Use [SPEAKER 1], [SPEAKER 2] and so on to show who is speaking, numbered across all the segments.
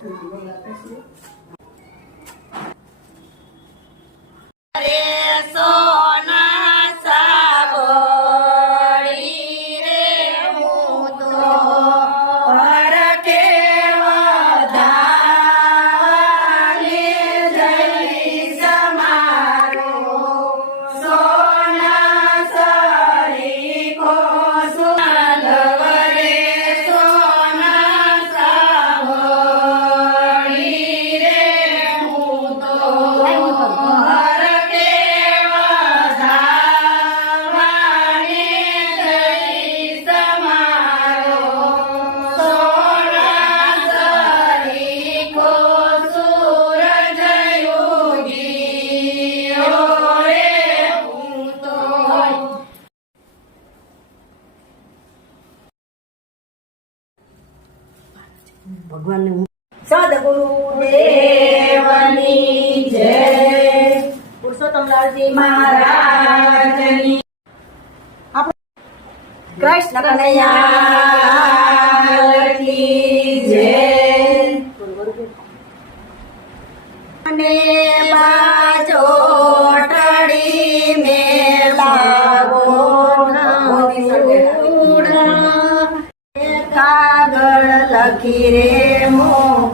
[SPEAKER 1] C'est un. હું સદગુરુ દેવની જય. પુરુષોત્તમલાલજી મહારાજની. કૃષ્ણ કનૈયા જય. અને બાજો ટડી મેલાવો કાગળ લખી રે મોકલિયા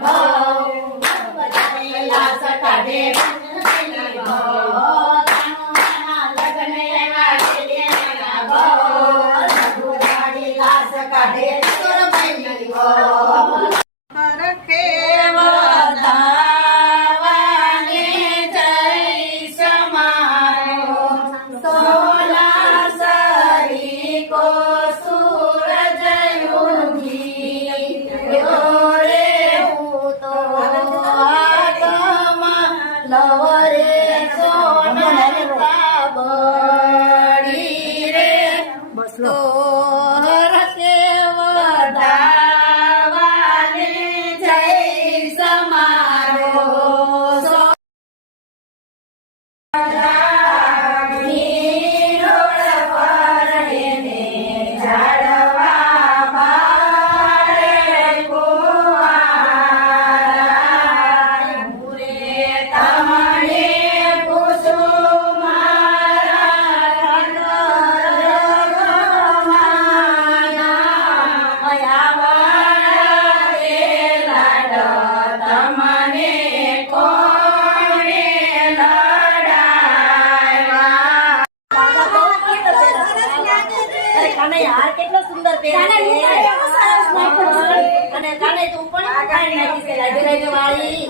[SPEAKER 1] Bye. લવરે સોનર બડી સુંદર અને કાનૈયા તું પણ fine નાખી છે. લાગે વાળી.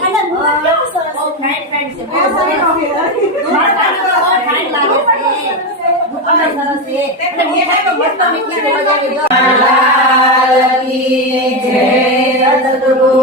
[SPEAKER 1] બહુ fine, fine છે. બહુ સરસ. મારા કાનૈયા બહુ fine લાગે છે. અમે સરસ છે. અને મીઠાઈ તો મસ્ત મીઠી મજા આવી ગઈ. લાલ કી જય સદગુરુ